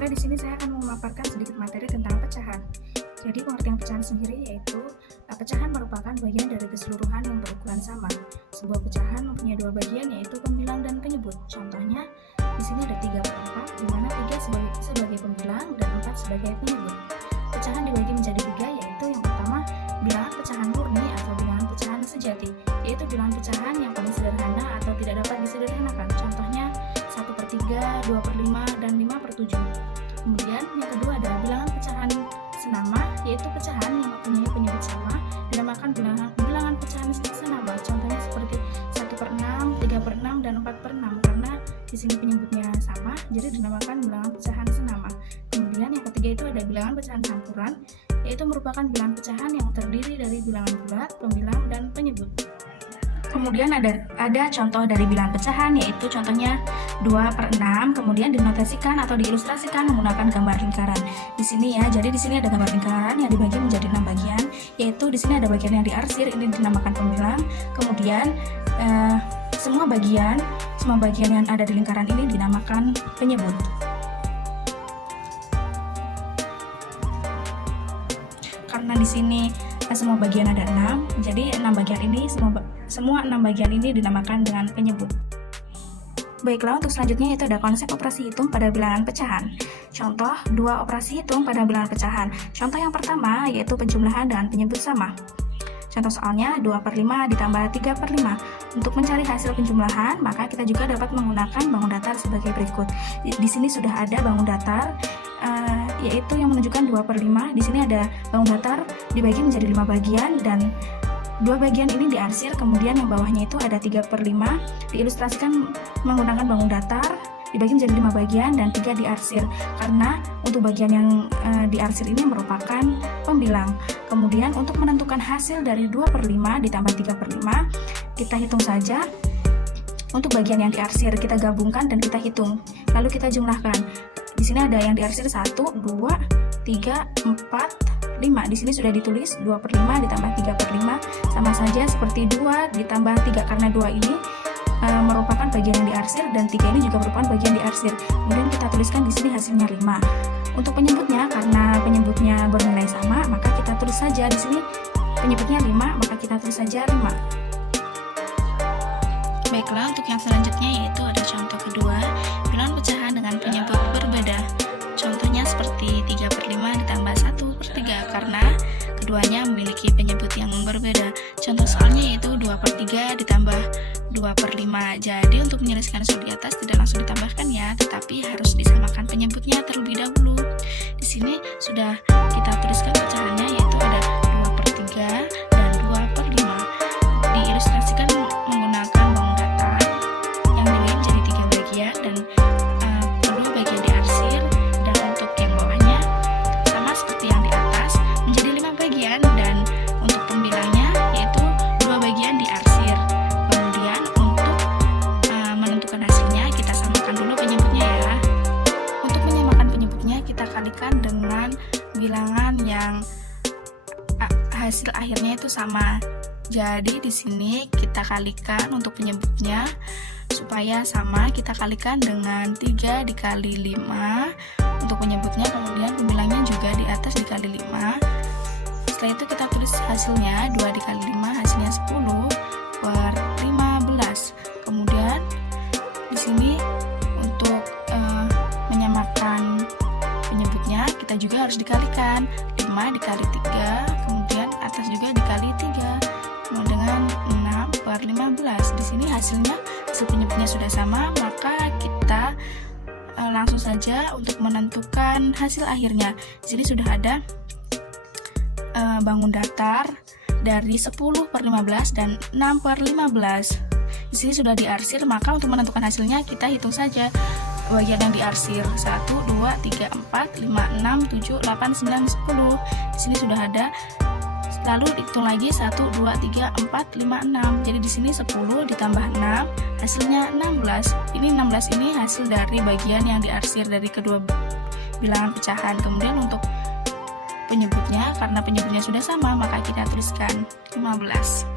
Baiklah, di sini saya akan memaparkan sedikit materi tentang pecahan. Jadi pengertian pecahan sendiri yaitu pecahan merupakan bagian dari keseluruhan yang berukuran sama. Sebuah pecahan mempunyai dua bagian yaitu pembilang dan penyebut. Contohnya di sini ada 3/4, di mana 3 sebagai pembilang dan 4 sebagai penyebut. Pecahan dibagi menjadi 3 yaitu yang pertama bilangan pecahan murni atau bilangan pecahan sejati, yaitu bilangan pecahan yang paling sederhana atau tidak dapat disederhanakan. Contohnya 1/3, 2/5, dan 5/7. Kemudian yang kedua adalah bilangan pecahan senama, yaitu pecahan yang mempunyai penyebut sama dinamakan bilangan pecahan senama. Contohnya seperti 1/6, 3/6, dan 4/6. Karena di sini penyebutnya sama, jadi dinamakan bilangan pecahan senama. Kemudian yang ketiga itu ada bilangan pecahan campuran, yaitu merupakan bilangan pecahan yang terdiri dari bilangan bulat, pembilang, dan penyebut. Kemudian ada contoh dari bilangan pecahan, yaitu contohnya 2/6, kemudian dinotasikan atau diilustrasikan menggunakan gambar lingkaran. Di sini ya, jadi di sini ada gambar lingkaran yang dibagi menjadi 6 bagian, yaitu di sini ada bagian yang diarsir, ini dinamakan pembilang. Kemudian semua bagian yang ada di lingkaran ini dinamakan penyebut. Karena di sini semua bagian ada 6, jadi 6 bagian ini semua 6 bagian ini dinamakan dengan penyebut. Baiklah, untuk selanjutnya yaitu ada konsep operasi hitung pada bilangan pecahan. Contoh 2 operasi hitung pada bilangan pecahan. Contoh yang pertama yaitu penjumlahan dengan penyebut sama. Contoh soalnya 2/5 ditambah 3/5. Untuk mencari hasil penjumlahan, maka kita juga dapat menggunakan bangun datar sebagai berikut. Di sini sudah ada bangun datar, yaitu yang menunjukkan 2/5. Di sini ada bangun datar dibagi menjadi 5 bagian dan 2 bagian ini diarsir, kemudian yang bawahnya itu ada 3/5 diilustrasikan menggunakan bangun datar dibagi menjadi 5 bagian dan 3 diarsir, karena untuk bagian yang diarsir ini merupakan pembilang. Kemudian untuk menentukan hasil dari 2/5 ditambah 3/5, kita hitung saja. Untuk bagian yang diarsir kita gabungkan dan kita hitung, lalu kita jumlahkan. Di sini ada yang diarsir 1, 2, 3, 4, 5. Di sini sudah ditulis 2/5 ditambah 3/5 sama saja seperti 2 ditambah 3, karena 2 ini merupakan bagian yang diarsir dan 3 ini juga merupakan bagian diarsir. Kemudian kita tuliskan di sini hasilnya 5. Untuk penyebutnya, karena penyebutnya bernilai sama, maka kita tulis saja di sini penyebutnya 5, maka kita tulis saja 5. Baiklah, untuk yang selanjutnya yaitu ada contoh kedua, bilangan pecahan dengan penyebut berbeda. Contohnya seperti 3/5 ditambah 1/3, karena keduanya memiliki penyebut yang berbeda. Contoh soalnya yaitu 2/3 ditambah 2/5. Jadi untuk menyelesaikan soal di atas tidak langsung ditambahkan ya, tetapi harus disamakan penyebutnya terlebih dahulu. Di sini sudah kita tuliskan pecahannya, yaitu ada 2/3 dan 2/5. Diilustrasikan menggunakan bangun datar yang dibagi menjadi 3 bagian dan kedua bagian diarsir, dan untuk yang bawahnya sama seperti yang di atas menjadi 5 bagian, dan untuk pembilangnya yaitu 2 bagian diarsir. Kemudian untuk menentukan hasilnya kita samakan dulu penyebutnya ya. Untuk menyamakan penyebutnya kita kalikan dengan bilangan yang hasil akhirnya itu sama. Jadi di sini kita kalikan untuk penyebutnya supaya sama, kita kalikan dengan 3 dikali 5 untuk penyebutnya, kemudian pembilangnya juga di atas dikali 5. Setelah itu kita tulis hasilnya 2 dikali 5 hasilnya 10/15. Kemudian di sini untuk menyamakan penyebutnya kita juga harus dikalikan 5 dikali 3, kemudian atas juga dikali 3 dengan 6/15. Di sini hasil penyebutnya sudah sama, maka kita langsung saja untuk menentukan hasil akhirnya. Di sini sudah ada bangun datar dari 10/15 dan 6/15. Di sini sudah diarsir, maka untuk menentukan hasilnya kita hitung saja bagian yang diarsir 1, 2, 3, 4, 5, 6, 7, 8, 9, 10. Di sini sudah ada. Lalu hitung lagi 1, 2, 3, 4, 5, 6. Jadi di sini 10 ditambah 6 hasilnya 16. Ini 16 ini hasil dari bagian yang diarsir dari kedua bilangan pecahan. Kemudian untuk penyebutnya, karena penyebutnya sudah sama, maka kita tuliskan 15.